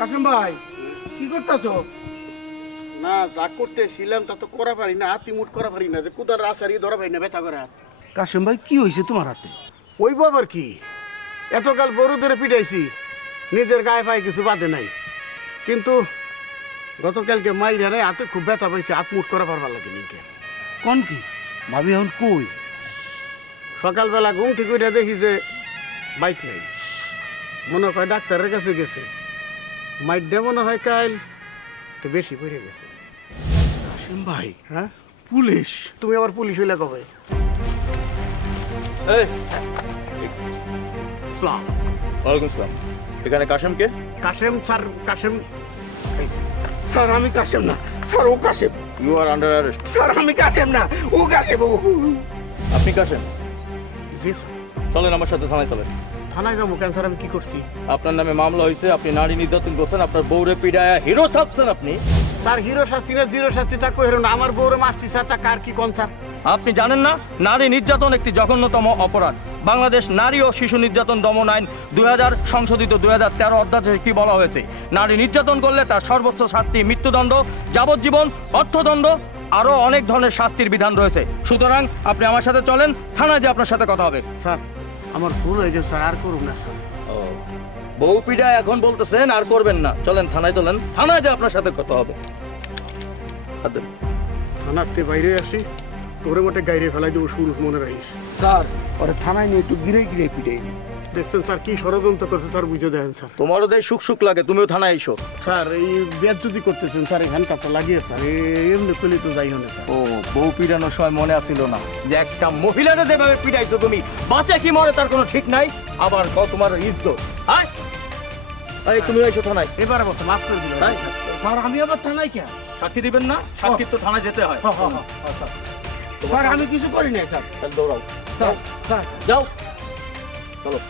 কাসেম ভাই কি করতেছো? না যা করতেছিলাম তা তো করা পারি না, হাতি মুট করা পারি না, যে কোদার আসারি ধরা পারি না, ব্যথা করে হাত। কাসেম ভাই কি হয়েছে তোমার হাতে? ওই বাবার কি, এতকাল বড় ধরে পিটাইছি, নিজের গায়ে পায়ে কিছু বাদে নাই, কিন্তু গতকালকে মাইরা নাই হাতে খুব ব্যথা পাইছে, হাত মুট করা পারবার লাগে নিকে। কোন কি ভাবি এখন কই? সকালবেলা ঘুম থেকে উঠে দেখি যে বাইক নাই, মনে হয় ডাক্তারের কাছে গেছে, মাইডে মনে হয় কাল তো বেশি পড়ে গেছে। কাসেম ভাই হ্যাঁ, পুলিশ? তুমি আবার পুলিশ হইলে কবে? ওয়ালাইকুম আসসালাম। এখানে কাশেমকে? কাশেম স্যার, কাশেম এই যে। স্যার আমি কাসেম না স্যার, ও Kasem. You are under arrest. Sir আমি কাসেম না, ও কাসেম। আপনি কাশেম? জি স্যার। চলেন আমার সাথে থানায় চলেন। থানায় যাবো কেন স্যার? আমি কি করছি? আপনার নামে মামলা হয়েছে, আপনি নারী নির্যাতন করছেন, আপনার বউরে পিড়ায়া হিরো সাজছেন আপনি। স্যার হিরো শাস্তি না জিরো শাস্তি তা কই না, আমার বউরে মারছি স্যার, তা কার কি কোন স্যার? আপনি জানেন না নারী নির্যাতন একটি জঘন্যতম অপরাধ। বাংলাদেশ নারী ও শিশু নির্যাতন দমন আইন 2000 সংশোধিত 2013 অধ্যায়ে কি বলা হয়েছে? নারী নির্যাতন করলে তার সর্বোচ্চ শাস্তি মৃত্যুদণ্ড, যাবজ্জীবন, অর্থদণ্ড, আরো অনেক ধরনের শাস্তির বিধান রয়েছে। সুতরাং আপনি আমার সাথে চলেন, থানায় যে আপনার সাথে কথা হবে। স্যার আমার ভুল হয়ে গেছে স্যার, আর করুন না স্যার। বউ পিড়ায় এখন বলতেছেন আর করবেন না, চলেন থানায় চলেন, থানায় যে আপনার সাথে কথা হবে। থানাতে বাইরে আসি, তোরে মোটে গাইরে ফেলাই দেবো, শুরু মনে রাখিস। স্যার ওরা থানায় নিয়ে একটু গিরে গিরে পিটাই। দেখছেন স্যার কি ষড়যন্ত্র করছে স্যার, বুঝে দেন স্যার। তোমারও দেয় সুখ সুখ লাগে, তুমিও থানায় এসো। স্যার এই বেজ্জতি করতেছেন স্যার, এই হ্যান্ডকাপটা লাগিয়ে স্যার, এমনি পেলে তো যাই না স্যার। ও বউ পিড়ানোর সময় মনে আসিল না যে একটা মহিলারে যেভাবে পিড়াইছো তুমি, বাঁচে কি মরে তার কোনো ঠিক নাই, আবার তোমার ইজ্জত। হ্যাঁ এই তুমি এসো থানায়। এবার বলতো মাফ করে দিল। তাই? স্যার আমি আবার থানায় কেন? সাক্ষী দিবেন না? সাক্ষী তো থানায় যেতে হয়। স্যার আমি কিছু করি নাই স্যার। দৌড়াও, স্যার স্যার যাও চলো।